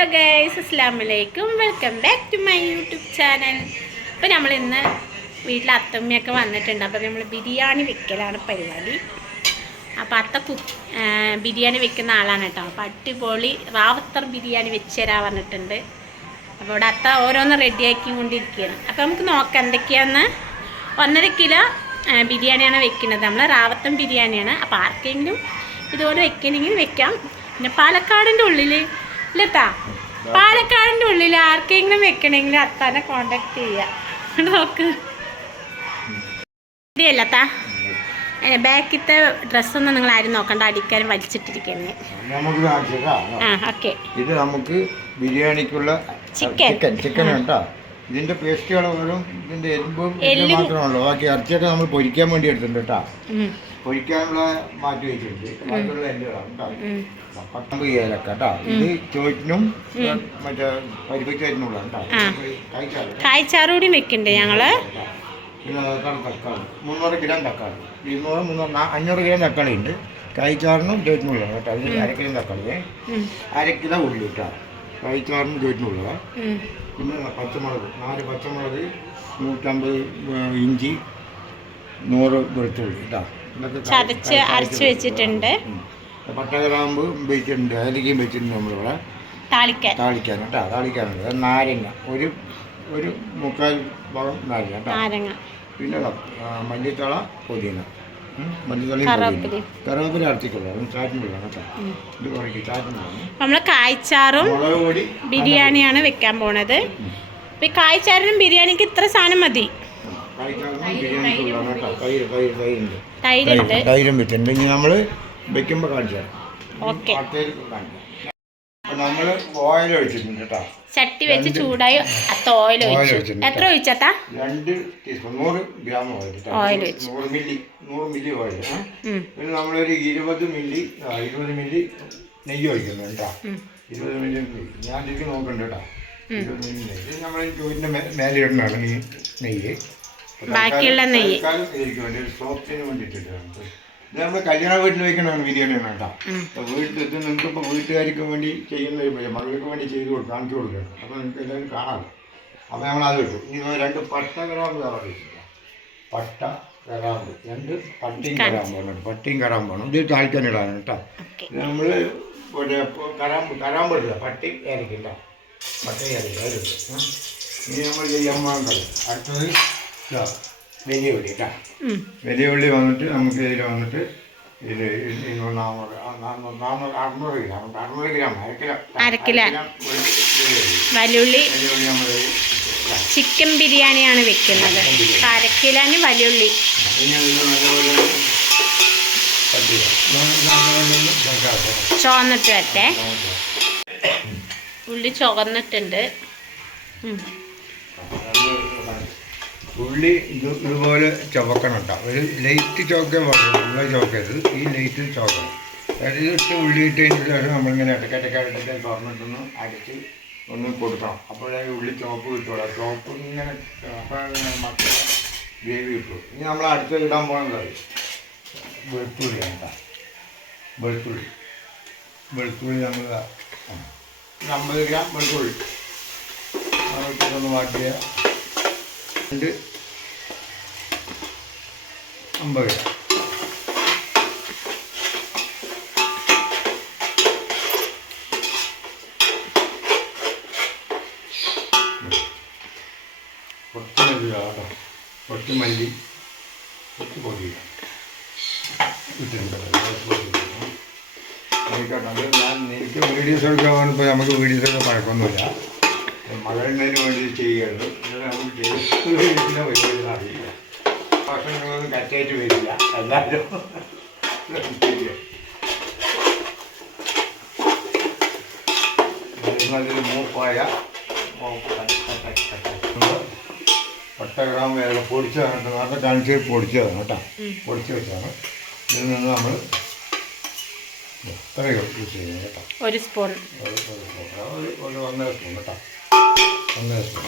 Hello guys, അസ്സലാമു അലൈക്കും. Welcome back to my YouTube channel. അപ്പോൾ നമ്മൾ ഇന്ന് വീട്ടിൽ അത്തമ്മയൊക്കെ വന്നിട്ടുണ്ട്. അപ്പോൾ നമ്മൾ ബിരിയാണി വെക്കലാണ് പരിപാടി. അപ്പോൾ ബിരിയാണി വെക്കുന്ന ആളാണ് കേട്ടോ. അപ്പോൾ അടിപൊളി റാവത്തർ ബിരിയാണി വെച്ച് തരാൻ പറഞ്ഞിട്ടുണ്ട്. അപ്പോൾ ഇവിടെ അത്ത ഓരോന്ന് റെഡിയാക്കി കൊണ്ടിരിക്കുകയാണ്. അപ്പോൾ നമുക്ക് നോക്കാം എന്തൊക്കെയാണെന്ന്. 1.5 കിലോ ബിരിയാണിയാണ് വെക്കുന്നത്. നമ്മൾ റാവത്തം ബിരിയാണിയാണ്. അപ്പോൾ ആർക്കെങ്കിലും ഇതുപോലെ വെക്കണമെങ്കിൽ വെക്കാം. പിന്നെ പാലക്കാടിൻ്റെ ഉള്ളിൽ ഇല്ലത്താ, പാലക്കാടിൻ്റെ ഉള്ളിൽ ആർക്കെങ്കിലും വെക്കണമെങ്കിൽ അത്താനെ കോണ്ടാക്ട് ചെയ്യാം. നോക്ക് അല്ലത്താ, ബാക്കിത്തെ ഡ്രസ്സൊന്നും നിങ്ങൾ ആരും നോക്കണ്ട, അടിക്കാനും വലിച്ചിട്ടിരിക്കണേ. ഇത് നമുക്ക് ബിരിയാണിക്കുള്ള ചിക്കൻ ഉണ്ടോ. ഇതിന്റെ പേസ്റ്റുകൾ വരും, ഇതിന്റെ എല്ലും മാത്രമല്ലോ. ബാക്കി ഇറച്ചിയൊക്കെ നമ്മൾ പൊരിക്കാൻ വേണ്ടി എടുത്തിട്ടുണ്ട് കേട്ടോ. പൊരിക്കാനുള്ള മാറ്റി വെച്ചിട്ടുണ്ട്. ബാക്കിയുള്ള എല്ലുകളാണ് പത്തമ്പ് ഏലക്ക കേട്ടോ. ഇത് ചോറ്റിനും മറ്റേ പരിപ്പിച്ചതിനുള്ള കായ്ച്ചാറ് കൂടി വെക്കണ്ടേ ഞങ്ങള്. പിന്നെ തക്കാളി 300 ഗ്രാം തക്കാളി, 500 ഗ്രാം തക്കാളി ഉണ്ട്. കായ്ച്ചാറിനും ചോറ്റിനുള്ള കേട്ടോ. അതിന് 1/2 കിലോ തക്കാളി, 1/2 കിലോ ഉള്ളി കേട്ടോ. കായ്ച്ചാറിനും ചോറ്റിനുള്ള. പിന്നെ പച്ചമുളക് 4 പച്ചമുളക്, 150 ഇഞ്ചി, 100 വെളുത്തുള്ളി കേട്ടോ. ചതച്ച് അരച്ച് വെച്ചിട്ടുണ്ട്. പട്ട ഗ്രാമ്പ് വെച്ചിട്ടുണ്ട്, അതിലേക്കും വെച്ചിട്ടുണ്ട് നമ്മളിവിടെ താളിക്കാൻ കേട്ടോ. താളിക്കാനുണ്ട് നാരങ്ങ, ഒരു 3/4 ഭാഗം നാരങ്ങ കേട്ടോ. പിന്നെ മല്ലിത്തള, പുതിന, കറിവേപ്പില അരച്ചിട്ടുള്ള ചാറ്റിനുള്ള കേട്ടോ. ഇത് കുറയ്ക്കും ചാറ്റിനുള്ള. നമ്മൾ കായ്ച്ചാറും ബിരിയാണിയാണ് വെക്കാൻ പോണത്. ഇപ്പം കായ്ച്ചാറിനും ബിരിയാണിക്ക് ഇത്ര സാധനം മതി. തൈരും വെച്ചിട്ടുണ്ട്. ഇനി നമ്മൾ വെക്കുമ്പോൾ കാണിച്ചു തരാം. നമ്മൾ ഓയിൽ ഒഴിച്ചിട്ടുണ്ട് കേട്ടോ. ചട്ടി വെച്ച് ചൂടായി ഓയിൽ ഒഴിച്ചു. എത്ര ഒഴിച്ചാ? 2 ടീസ്പൂൺ 100 ഗ്രാം ഓയിൽ ഒഴിച്ചു. 100 മില്ലി ഓയിൽ. പിന്നെ നമ്മളൊരു 20 മില്ലി നെയ്യ് ഒഴിക്കുന്നു കേട്ടോ. 20 മില്ലി നെയ്യ് ഞാൻ ഇതിലേക്ക് നോക്കണ്ട കേട്ടോ. 20 മില്ലി നെയ്യ് ഇത് നമ്മൾ ചോറിൻ്റെ മേലെ ഇടുന്നതാണ് ഈ നെയ്യ്. ബാക്കിയുള്ള നെയ്യ് വേണ്ടി ഒരു സോഫ്റ്റിന് വേണ്ടിയിട്ടിട്ട് ഇത് നമ്മൾ കല്യാണ വീട്ടിൽ വെക്കണതാണ് ബിരിയാണിയാണ് കേട്ടോ. വീട്ടിൽ ഇത് നിങ്ങൾക്ക് ഇപ്പോൾ വീട്ടുകാർക്ക് വേണ്ടി ചെയ്യുന്ന മകൾക്ക് വേണ്ടി കാണിച്ചു കൊടുക്കണം. അപ്പോൾ നിങ്ങൾക്ക് എല്ലാവരും കാണാമല്ലോ. അപ്പോൾ നമ്മളത് ഇട്ടു. ഇനി 2 പട്ട ഗ്രാമ്പ് ഇട്ടില്ല. പട്ട ഗ്രാമ്പ് 2 പട്ടയും കറാമ്പ് ഇത് താളിക്കാനിടാണ് കേട്ടോ. ഇത് നമ്മൾ കറാമ്പ് ഇടില്ല, പട്ടയും ഏലക്കില്ല. പട്ടയും ഏലക്കില്ല അതിലിട്ട്. ഇനി നമ്മൾ ചെയ്യാൻ പാടുള്ളത് അടുത്തത് വലിയ ഉള്ളി കേട്ടോ. വലിയ ഉള്ളി വന്നിട്ട് നമുക്ക് ഇതിൽ വന്നിട്ട് ഇത് 600 ഗ്രാം 1/2 കിലോ വലിയുള്ളി. ചിക്കൻ ബിരിയാണിയാണ് വെക്കുന്നത്. 1/2 കിലോന് വലിയുള്ളി. ചുവന്നിട്ട് വരട്ടെ. ഉള്ളി ചുവന്നിട്ടുണ്ട്. ഉള്ളി ഇതുപോലെ ചുവക്കണം കേട്ടോ. ഒരു ലൈറ്റ് ചുവക്കാൻ പാടുള്ളൂ, ഉള്ള ചുവക്കരുത്. ഈ ലൈറ്റ് ചുവക്കണം. അതായത് ഇട്ട് ഉള്ളി ഇട്ടതിന് ശേഷം നമ്മളിങ്ങനെ ഇടയ്ക്കിടയ്ക്ക് തുറന്നിട്ടൊന്ന് അടിച്ച് ഒന്ന് കൊടുക്കണം. അപ്പോഴേ ഉള്ളി ചുവപ്പ് കിട്ടുള്ളൂ. ചുവപ്പ് ഇങ്ങനെ അപ്പോഴങ്ങനെ മക്കളെ ഗ്രേവി കിട്ടുള്ളൂ. ഇനി നമ്മൾ അടുത്ത് ഇടാൻ പോകുന്നത് വെളുത്തുള്ളിയാണ് കേട്ടോ. വെളുത്തുള്ളി നമ്മൾ 50 ഗ്രാം വെളുത്തുള്ളി ഒന്ന് വാട്ടിയ 2 50 ഗ്രാം. കുറച്ച് മല്ലി കേട്ടോ. കുറച്ച് മല്ലി, കുറച്ച് പൊടിയില്ല ഇട്ടിട്ടുണ്ട്. അത് എനിക്ക് വീഡിയോസ് എടുക്കാൻ വേണ്ടിപ്പോൾ നമുക്ക് വീഡിയോസൊക്കെ പഴക്കമൊന്നുമില്ല. മകളുന്നതിന് വേണ്ടി ചെയ്യുകയുള്ളൂ. നമുക്ക് ടേസ്റ്റ് വലിയ അറിയില്ല. ഭക്ഷണങ്ങളൊന്നും കറ്റായിട്ട് വരില്ല. എല്ലാവരും അതിൽ മൂപ്പായ പട്ട ഗ്രാം വേറെ പൊടിച്ചതാണ്. നല്ല കാണിച്ച് പൊടിച്ചതാണ് കേട്ടോ. പൊടിച്ച് വെച്ചാണ്. ഇതിൽ നിന്ന് നമ്മൾ ഇത്രയും യൂസ് ചെയ്യുന്നത് കേട്ടോ. 1 സ്പൂൺ 1.5 സ്പൂൺ കേട്ടോ. 1.5 സ്പൂൺ.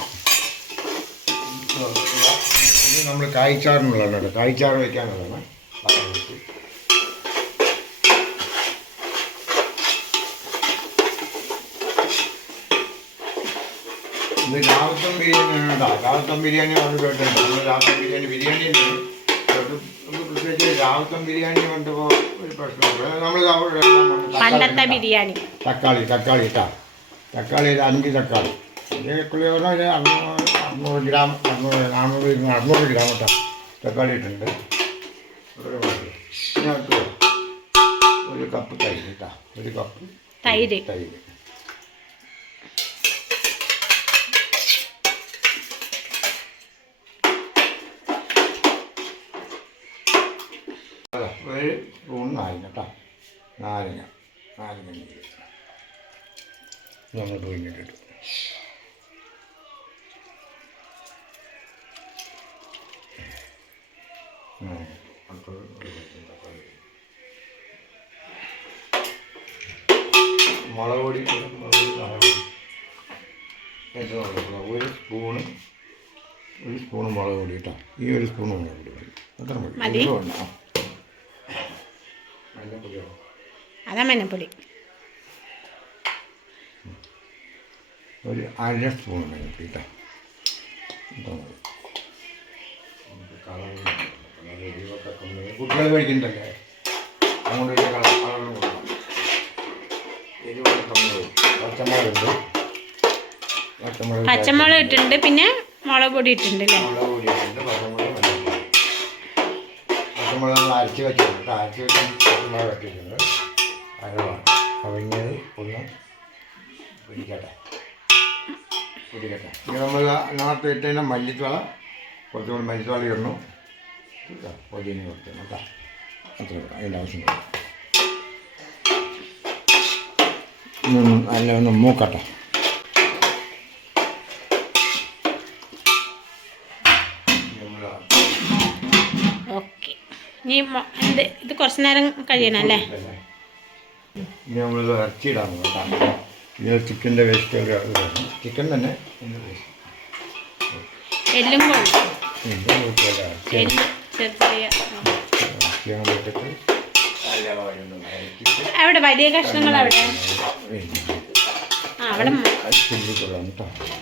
ഇത് നമ്മൾ കായ്ച്ചാറിനുള്ളതാണ് കേട്ടോ. കായ്ച്ചാറ് വയ്ക്കാനുള്ളതാണ്. ഇത് രാവത്തം ബിരിയാണിയാണ് കേട്ടോ. രാവത്തം ബിരിയാണി നമ്മൾ കേട്ടിട്ടുണ്ട്. നമ്മൾ രാവത്തം ബിരിയാണി പ്രത്യേകിച്ച് രാവത്തം ബിരിയാണി കൊണ്ടുപോ ഒരു പ്രശ്നമില്ല. നമ്മൾ പണ്ടത്തെ ബിരിയാണി തക്കാളി ഇട്ടാ. തക്കാളി 5 തക്കാളി. പുളി പറഞ്ഞാൽ 600 ഗ്രാം 400 ഗ്രാം കേട്ടോ തക്കാളി ഇട്ടുണ്ട്. ഒരു കപ്പ് തൈര് കേട്ടോ. ഒരു കപ്പ് തൈര്. ഒരു സ്പൂൺ നാരങ്ങ കേട്ടോ. നാരങ്ങ നീര് നമ്മൾ പിഴിഞ്ഞിട്ടിട്ട് മുളക് പൊടി ഒരു സ്പൂണ് മുളക് പൊടി കേട്ടോ. ഈ ഒരു സ്പൂൺ മുളക് പൊടി അത്ര മതി. അതാ മഞ്ഞപ്പൊടി. ഒരു 1/2 സ്പൂൺ മഞ്ഞപ്പൊടി കേട്ടോ. കുട്ടികൾ കഴിക്കുന്നുണ്ടല്ലേ അങ്ങോട്ട് വലിയ കളറും കൊടുക്കാം. എരിവൊക്കെ കമ്മി. പച്ചമുളക് ഇട്ടിട്ടുണ്ട്. പിന്നെ മുളക് പൊടി ഇട്ടിട്ടുണ്ട് അല്ലേ? മുളക് പൊടി ഇട്ടിട്ടുണ്ട്. പച്ചമുളക് നമ്മൾ അരച്ച് വെച്ചിട്ടുണ്ട്. അരച്ച് വെച്ച് പച്ചമുളക് വെച്ചിട്ടുണ്ട്. അരവാണ് കവിഞ്ഞത് ഒന്ന് പിടിക്കട്ടെ. ഇനി നമ്മൾ അതിനകത്ത് ഇട്ടതിൻ്റെ മല്ലിത്തള കുറച്ചുകൂടി മല്ലിത്തള ഇടണം. പൊതിന് കൊടുക്കണം കേട്ടോ. അത്ര അതിൻ്റെ ആവശ്യം അല്ല ഒന്ന് മൂക്കട്ടെ. ഓക്കെ. ഇനി ഇത് കുറച്ച് നേരം കഴിയണം അല്ലേ? ഇനി നമ്മളിത് ഇറച്ചിയിടാൻ കേട്ടോ. ഇത് ചിക്കൻ്റെ വേസ്റ്റ് ചിക്കൻ തന്നെ എല്ലും അവിടെ വലിയ കഷ്ണങ്ങൾ അവിടെ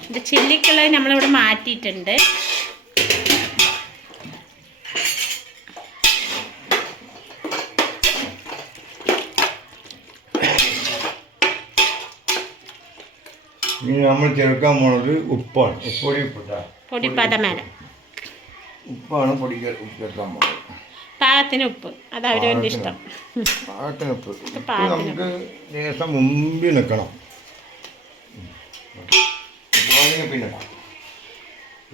ഇത് ചില്ലിക്കുള്ളത് നമ്മളിവിടെ മാറ്റിയിട്ടുണ്ട്. ഇനി നമ്മൾ ചേർക്കാൻ പോണത് ഉപ്പാണ്. പൊടിപ്പതമേല ഉപ്പാണ് ചേർക്കാൻ പോകുന്നത്. പാകത്തിന് ഉപ്പ്. അത് അവരവൻ്റെ ഇഷ്ടം. പാകത്തിന് ഉപ്പ്. നമുക്ക് ലേശം മുമ്പിൽ നിൽക്കണം. പിന്നെ ഇടാം.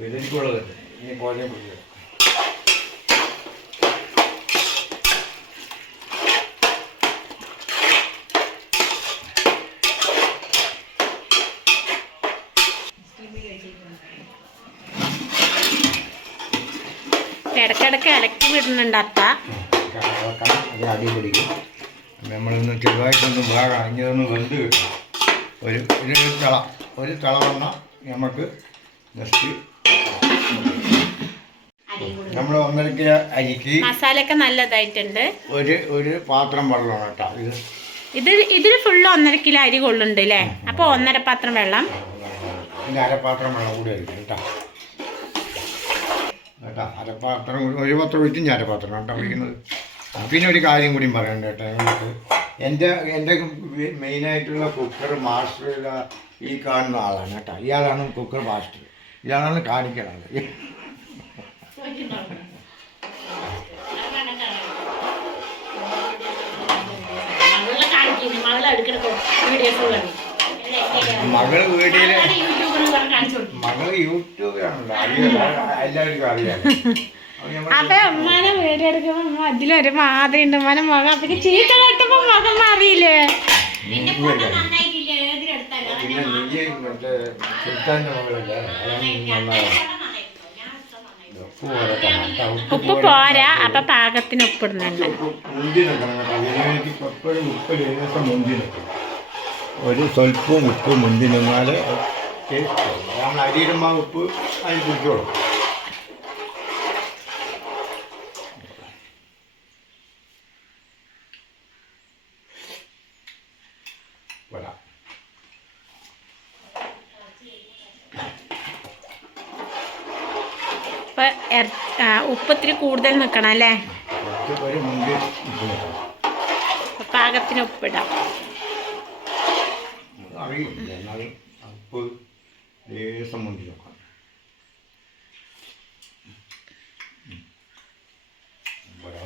ഇതിലേക്കുള്ളത് ഇനി കോലയും പൊടി. ഇടയ്ക്കിടയ്ക്ക് ഇലക്കി വിടുന്നുണ്ട് അത്ത. അത് അടി പിടിക്കും. നമ്മളൊന്ന് ചെറുതായിട്ടൊന്ന് വേഗം അഞ്ഞതൊന്ന് വെന്ത് കിട്ടും. ഒരു തിള വന്നാൽ നമുക്ക് ജസ്റ്റ് നമ്മൾ 1.5 കിലോ അരിക്ക് മസാലയൊക്കെ നല്ലതായിട്ടുണ്ട്. ഒരു പാത്രം വെള്ളമാണ് കേട്ടോ. ഇതിൽ ഫുള്ള് 1.5 കിലോ അരി കൊള്ളുന്നുണ്ട് അല്ലേ? അപ്പോൾ 1.5 പാത്രം വെള്ളം. പിന്നെ അരപ്പാത്രം വെള്ളം കൂടി ആയിരിക്കും കേട്ടോ. അരപ്പാത്രം ഒരു പത്രം ഒഴിച്ചും ഞാൻ അരപ്പാത്രം കേട്ടോ ഒഴിക്കുന്നത്. പിന്നെ ഒരു കാര്യം കൂടി പറയണ്ട കേട്ടോ. ഞങ്ങൾക്ക് എൻ്റെ മെയിനായിട്ടുള്ള കുക്കർ മാസ്റ്റർ ഈ കാണുന്ന ആളാണ് കേട്ടോ. ഇയാളാണ് കുക്കർ മാസ്റ്റർ. ഇയാളാണ് കാണിക്കണത്. മകള് വീട്ടിൽ മകള് യൂട്യൂബിലാണല്ലോ. എല്ലാവർക്കും അറിയാം. അപ്പൊ ഉമ്മാനെ വീഡിയോ എടുക്കുമ്പോ അതിലൊരു മാതിരി ഉണ്ട്. ഉമ്മാനെ മുഖം അപ്പൊ ചീത്ത കേട്ടപ്പോ മുഖം മാറിയില്ലേ? പിന്നെ നീ മറ്റേ സുൽത്താൻ്റെ മകളല്ലേ? ഉപ്പ് പോരാ. അപ്പൊ പാകത്തിന് ഉപ്പിടുന്നുണ്ട്. മുന്തി നിൽക്കണം കേട്ടോ. ബിരിയാണിക്ക് എപ്പോഴും ഉപ്പ് ലേശം മുന്തി നിൽക്കണം. ഒരു സ്വല്പം ഉപ്പ് മുന്തി നിന്നാൽ ടേസ്റ്റ്. നമ്മൾ അരിയിടുമ്പോൾ ഉപ്പ് അതിന് പിടിച്ചോളും. വരാം. അപ്പോൾ ഉപ്പ് ഇത്തിരി കൂടുതൽ നിൽക്കണം അല്ലേ? ഒരു മുൻപ് ഉപ്പ് വെക്കണം. പാകത്തിന് ഉപ്പിടാം. അറിയില്ല എന്നാലും ഉപ്പ് ലേശം മുൻപ് നോക്കാം.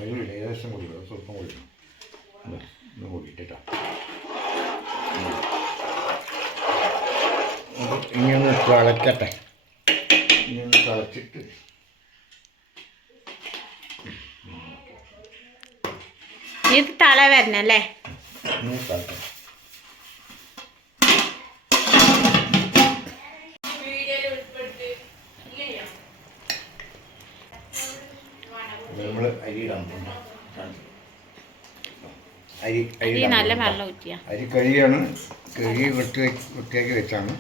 ഒരു ലേശം കൂടി സ്വല്പം കൂടി ഒന്ന് കൂട്ടിയിട്ടാ. ഇനിയൊന്ന് തിളക്കട്ടെ. ഇനിയൊന്ന് തിളച്ചിട്ട് ഇത് തള വരണല്ലേ? തിളക്കട്ടെ. നമ്മൾ അരി ഇടാൻ പോകുന്നു. അരി നല്ല വെള്ളം ഊറ്റിയ അരി കഴുകിയാണ് കഴുകി വൃത്തിയാക്കി വെച്ചാണ്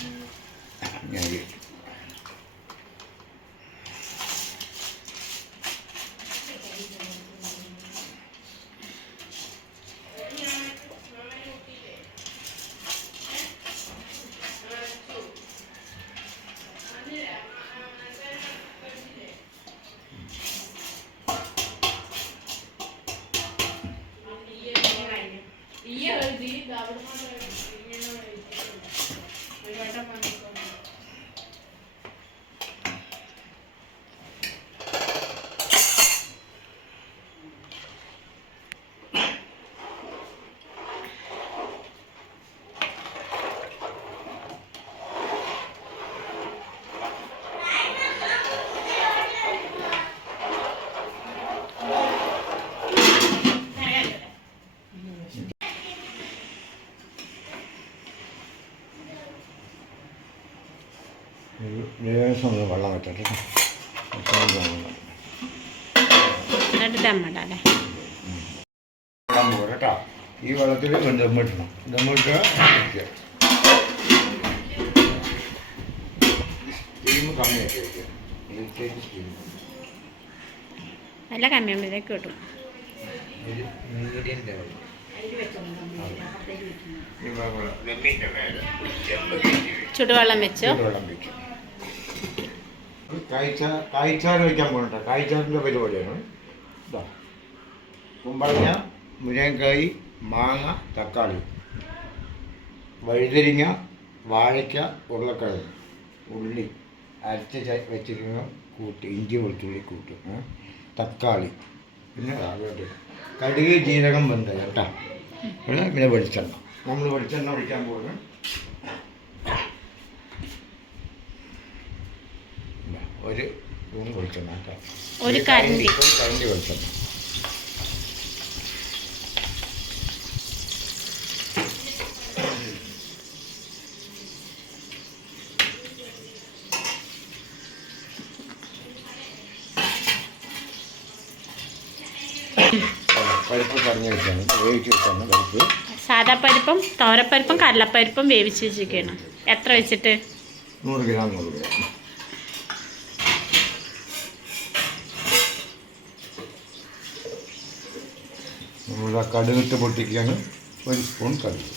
ഞാൻ അരി. ലേശം ഒന്ന് വെള്ളം വെച്ചിട്ട് കേട്ടോ. ഈ വെള്ളത്തിൽ ദമ്മിട്ടണം. ദമ്മിട്ട് സ്റ്റീം കമ്മിയാക്കി വയ്ക്കുക. ഇതിലേക്ക് സ്റ്റീം നല്ല കമ്മിയാകുമ്പോഴേക്ക് കിട്ടും. മീഡിയം ലെവൽ ചുടുവെള്ളം വെച്ചോ? ചുടുവെള്ളം വെച്ചു. കായ്ച്ചാറ് വയ്ക്കാൻ പോകണ്ട. കായ്ച്ചാറിൻ്റെ പരിപാടിയാണ്. ഇതാ കുമ്പളങ്ങ, മുരിങ്ങക്കായ്, മാങ്ങ, തക്കാളി, വഴുതരിങ്ങ, വാഴയ്ക്ക, ഉരുളക്കിഴങ്ങ്, ഉള്ളി അരച്ച് വെച്ചിരിക്കുന്ന കൂട്ട്, ഇഞ്ചി വെളുത്തുള്ളി കൂട്ട്, തക്കാളി, പിന്നെ കടുക്, ജീരകം, വെന്തയം കേട്ടോ. പിന്നെ വെളിച്ചെണ്ണ. നമ്മൾ വെളിച്ചെണ്ണ ഒഴിക്കാൻ പോകുന്നത് ഒരു സ്പൂൺ വെളിച്ചെണ്ണ കേട്ടോ. ഒരു കരണ്ടി വെളിച്ചെണ്ണ. പരിപ്പ് പറഞ്ഞു വെച്ചാണ് വേവിച്ച് വെച്ചാണ് പരിപ്പ്. സാധാ പരിപ്പും തോരപ്പരിപ്പും കടലപ്പരിപ്പും വേവിച്ച് വെച്ചിരിക്കുകയാണ്. എത്ര വെച്ചിട്ട്? 100 ഗ്രാം. 100 ഗ്രാം. നമ്മളിവിടെ കടുകിട്ട് പൊട്ടിക്കുകയാണ്. 1 സ്പൂൺ കടുക്,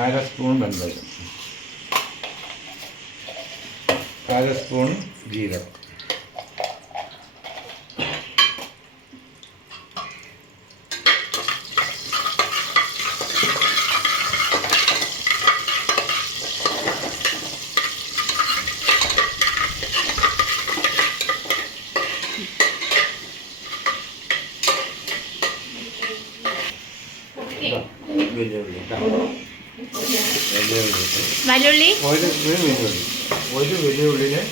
1/2 സ്പൂൺ വെന്തയം, 1/2 സ്പൂൺ ജീരകം, വെല്ലുള്ളി, ഒരു വെല്ലുള്ളിനെ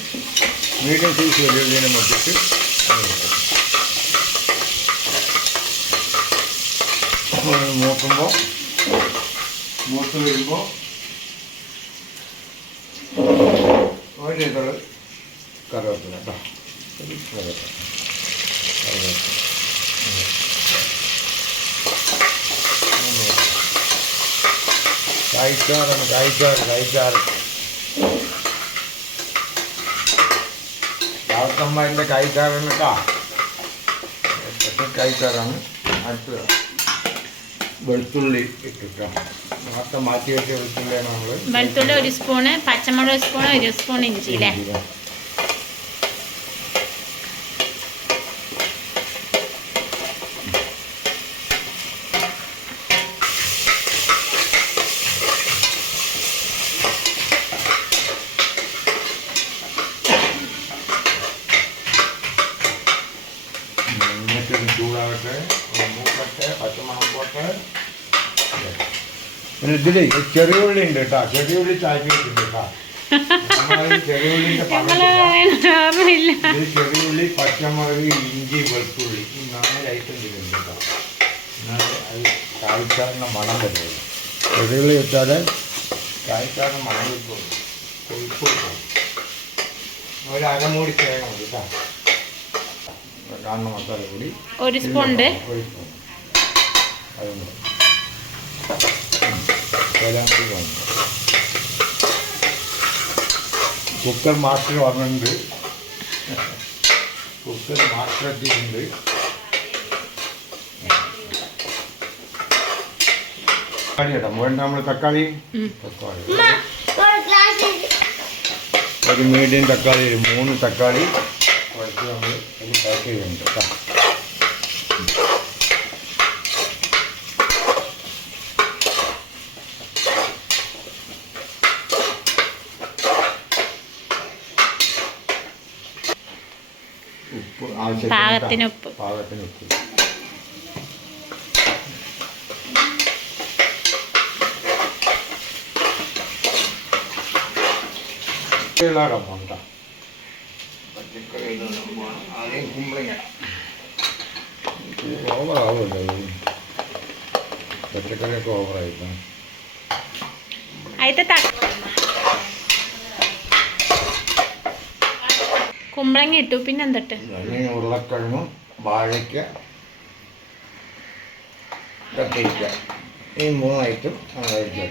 മീഡിയം സൈസ് വെല്ലുള്ളിനെ മുട്ടിട്ട് മൂത്ത് വരുമ്പോൾ ഒരു ഇതള് കറിവേപ്പില കേട്ടോ. കായ്ച്ചാറ് രാവത്തമ്മൻ്റെ കായ്ച്ചാറാണ് കേട്ടോ. കായ്ച്ചാറാണ്. അടുത്തത് വെളുത്തുള്ളി ഇട്ടിട്ടോ. നേരത്തെ മാറ്റി വെച്ച വെളുത്തുള്ളിയാണ് നമ്മൾ. വെളുത്തുള്ളി 1 സ്പൂണ്, പച്ചമുളക് 1 സ്പൂൺ, 1 സ്പൂൺ ഇഞ്ചി അല്ലേ? പിന്നെ ഇതില് ചെറിയ ഉള്ളി ഉണ്ട് കേട്ടോ, ചെറിയ ഉള്ളി ചായക്ക് വെച്ചിട്ടുണ്ട് കേട്ടോ. ചെറിയ ഉള്ളിന്റെ ഓർമ്മയില്ല. ഇത് ചെറിയ ഉള്ളി, പച്ചമുളക്, ഇഞ്ചി, വെളുത്തുള്ളി, ഈ 4 ഐറ്റം ഇതിലുണ്ട് കേട്ടോ. എന്നാലും അത് കായ്ക്കാറിന് മണം വരുന്നത്. ചെറിയ ഉള്ളി വെച്ചാൽ കായ്ക്കാറിന് മണം കിട്ടും, കൊഴുപ്പ് കിട്ടും. ഒരു അരമൂടി തേങ്ങ മതി കേട്ടോ. കാണുന്ന മസാല കൂടി 1 സ്പൂൺ ഉണ്ട്. 1 സ്പൂൺ അതുകൊണ്ട് കുക്കർ മാസ്റ്റർ വന്നിട്ടുണ്ട്, കുക്കർ മാസ്റ്റർ എത്തിയിട്ടുണ്ട്. തക്കാളി കേട്ടോ, മുഴുവൻ നമ്മൾ തക്കാളി ഒരു മീഡിയം തക്കാളി, 3 തക്കാളി കുറച്ച് നമ്മൾ അതിൽ പാക്ക് ചെയ്യുന്നുണ്ട് കേട്ടോ. ഉപ്പ് ആവശ്യത്തിന്, പാകത്തിന് ഉപ്പ്. പാകത്തിന് ഉപ്പ്. പച്ചക്കറിയിലാകാം, പച്ചക്കറി ആദ്യം കുമ്പളങ്ങ ഓവറാവുമല്ലോ, പച്ചക്കറിയൊക്കെ ഓവറായിട്ടാണ്. അതിന്റെ കുമ്പളങ്ങ ഇട്ടു, പിന്നെ എന്തിട്ട് ഉരുളക്കിഴങ്ങും വാഴയ്ക്ക കത്തിരിക്ക, ഈ 3 ഐറ്റം കഴിക്കാം.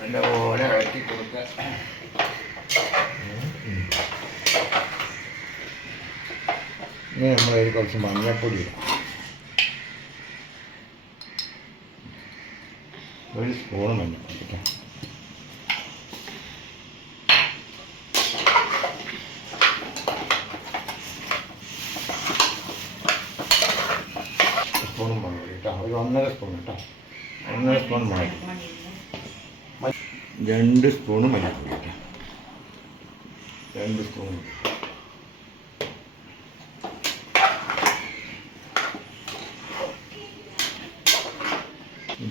നല്ല പോലെ ഇളക്കി കൊടുക്കുക. ഇനി നമ്മളതിൽ കുറച്ച് മഞ്ഞൾപ്പൊടി ഇടാം, 1 സ്പൂൺ മഞ്ഞൾപ്പൊടി കേട്ടോ. സ്പൂണും മുളക് പൊടി കേട്ടോ, ഒരു 1.5 സ്പൂൺ കേട്ടോ, 1.5 സ്പൂൺ മുളക്, 2 സ്പൂണ് മഞ്ഞൾപ്പൊടി കേട്ടോ, 2 സ്പൂൺ.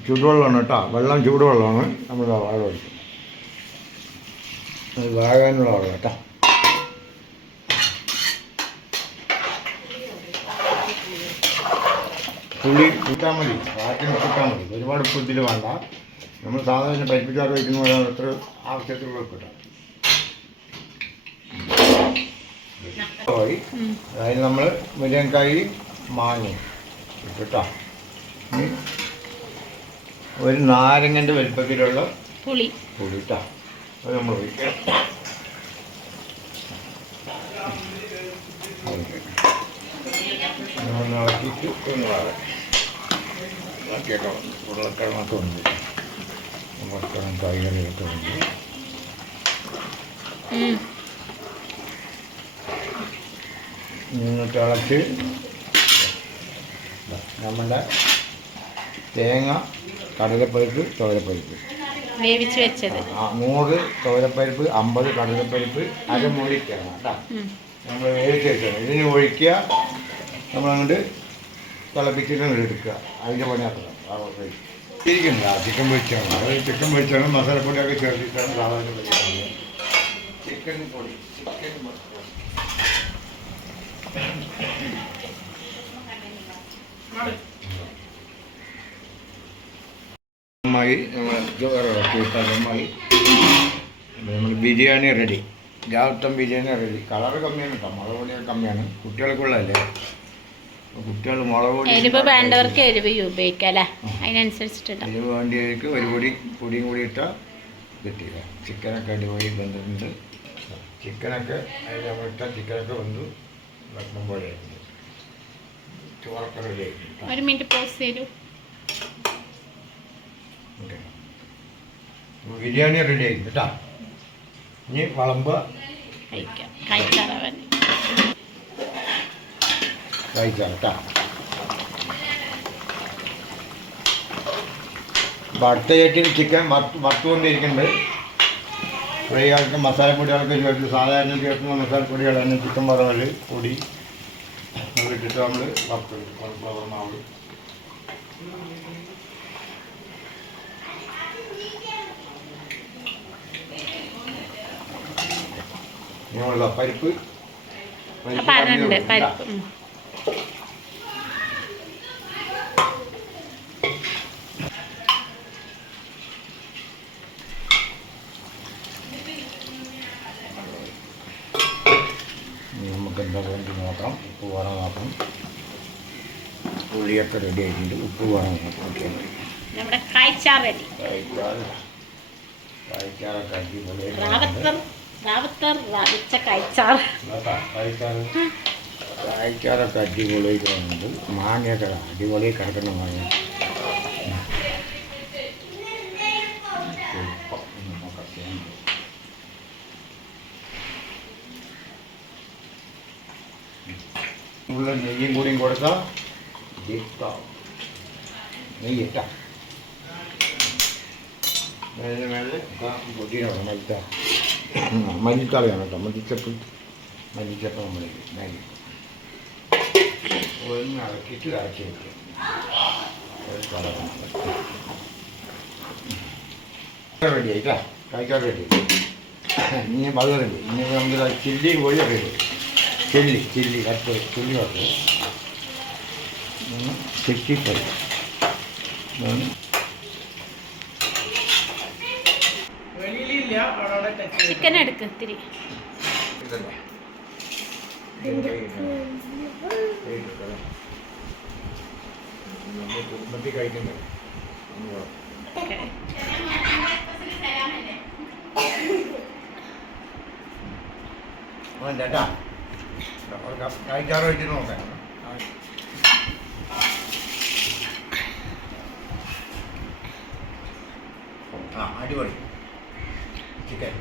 ചൂടുവെള്ളമാണ് കേട്ടോ, വെള്ളം ചൂടുവെള്ളമാണ് നമ്മൾ വാഴ ഒഴിക്കുന്നത്, അത് വാഴാനുള്ള വെള്ളം കേട്ടോ. പുളി കൂട്ടാൻ മതി, പാറ്റിന് കൂട്ടാൻ മതി, ഒരുപാട് ഉപ്പ് ഇതിൽ വേണ്ട. നമ്മൾ സാധാരണ പരിപ്പിച്ചാറ് വയ്ക്കുന്ന പോലെ എത്ര ആവശ്യത്തിലുള്ള ഉപ്പിട്ടാൽ അതായത് നമ്മൾ മുരിങ്ങക്കായി മാങ്ങ ഇട്ടിട്ടാ, ഒരു നാരങ്ങൻ്റെ വലുപ്പത്തിലുള്ള പുളി ഇട്ടാ, അത് നമ്മൾ ഒഴിക്കണം. ഇളക്കിയിട്ട് ഒന്ന് ബാക്കിയൊക്കെ ഉരുളക്കിഴങ്ങൊക്കെ ഉണ്ട്, ഉരുളക്കിഴങ്ങ് കായ്കറിയൊക്കെ ഉണ്ട്. എന്നിട്ട് ഇളച്ച് നമ്മുടെ തേങ്ങ, കടലപ്പരിപ്പ്, തുവരപ്പരിപ്പ് വേവിച്ച് വെച്ചത്, 100 തുവരപ്പരിപ്പ്, 50 കടലപ്പരിപ്പ്, അരമുറി തേങ്ങ കേട്ടോ നമ്മൾ വേവിച്ച് വെച്ചത്. ഇതിന് ഒഴിക്കുക, നമ്മളങ്ങോട്ട് തിളപ്പിച്ചിട്ട് എടുക്കുക, അതിൻ്റെ പണിയാക്കുക. ഇരിക്കുന്നില്ല ചിക്കൻ പൊരിച്ചാണ്, അതായത് ചിക്കൻ പൊരിച്ചാണ് മസാലപ്പൊടിയൊക്കെ ചേർത്തിട്ടാണ് സാധാരണ പൊരിക്കുന്നത്. ചിക്കൻ പൊടി, ചിക്കൻ മായി നമ്മൾ ബിരിയാണി റെഡി, രാവിലത്തെ ബിരിയാണി റെഡി. കളറ് കമ്മിയാണ് കേട്ടോ, മുളക് പൊടിയൊക്കെ കമ്മിയാണ്, കുട്ടികൾക്കുള്ളതല്ലേ. കുട്ടികൾ മുളക് പൊടി എരിവ് വേണ്ടവർക്ക് എരിവ് ഉപയോഗിക്കാം അല്ലേ, അതിനനുസരിച്ചിട്ടുണ്ട്. എരിവ് വേണ്ടിയവർക്ക് ഒരു പൊടിയും കൂടി ഇട്ടാൽ കിട്ടിയില്ല. ചിക്കനൊക്കെ അടിപൊളി വെന്തിട്ടുണ്ട്, ചിക്കനൊക്കെ അതിൽ നമ്മളിട്ട ചിക്കനൊക്കെ വെന്തു വെക്കുമ്പോൾ പോലെ ചോറൊക്കെ റെഡി ആയിട്ടുണ്ട്. 1 മിനിറ്റ് പോസ് ചെയ്തു. ബിരിയാണി റെഡി ആയി കേട്ടോ. ഇനി വിളമ്പുക, കഴിക്കാം, കഴിക്കാറാവാൻ കഴിക്കാം കേട്ടോ. അപ്പോൾ അടുത്ത ചേട്ടിൽ ചിക്കൻ വറുത്തുകൊണ്ടിരിക്കുന്നുണ്ട്. ഫ്രൈ ആൾക്ക് മസാലപ്പൊടികളൊക്കെ ചേർത്ത് സാധാരണ ചേർക്കുന്ന മസാലപ്പൊടികളാണ് ചിക്കൻ വറവൽ പൊടി അതിട്ടിട്ട് നമ്മൾ വറുത്തെടുക്കും. കോൺഫ്ലവർ മാവ് ഞങ്ങളുള്ള പരിപ്പ് പറഞ്ഞിട്ടുണ്ട് പരിപ്പ്. നമുക്ക് എന്താ വേണ്ടി നോക്കാം. ഉപ്പ് വേണം നോക്കാം. ഉള്ളിയൊക്കെ റെഡി ആയിട്ടുണ്ട്. ഉപ്പ് വേണം നോക്കാം. നമ്മുടെ കായ്ച്ചാർ റെഡി. കായ്ച്ചാറൊക്കെ അടിപൊളി. കായ്ച്ചാറൊക്കെ അടിപൊളിയായിട്ട് വന്നിട്ട് മാങ്ങയൊക്കെ അടിപൊളി കിടക്കുന്ന മാങ്ങ. ഉള്ള നെയ്യും കൂടിയും കൊടുത്താൽ നെയ്യിട്ട മേലെ മേലെ പൊടിയാണ് മല്ലിത്തളയാണ് കേട്ടോ. മല്ലിച്ചപ്പ് നമ്മൾ മേലെ ഒന്ന് ഇളക്കിയിട്ട് ഇറക്കി വയ്ക്കും. റെഡി ആയിട്ടാ. കായ്ക്കാർ റെഡി. ഇനി വെള്ളം റെഡി. ഇനി നമുക്ക് ചില്ലിയും കോഴി ready. Chilli cut chilli cut 65. Chicken എടുക്ക് ഇത്തിരി. കുടുംബത്തിൽ കഴിക്കുന്നത് ചേട്ടാ കായ്ക്കാറ് വെച്ചിട്ട് നോക്കാം. അടിപൊളി ചിക്കൻ.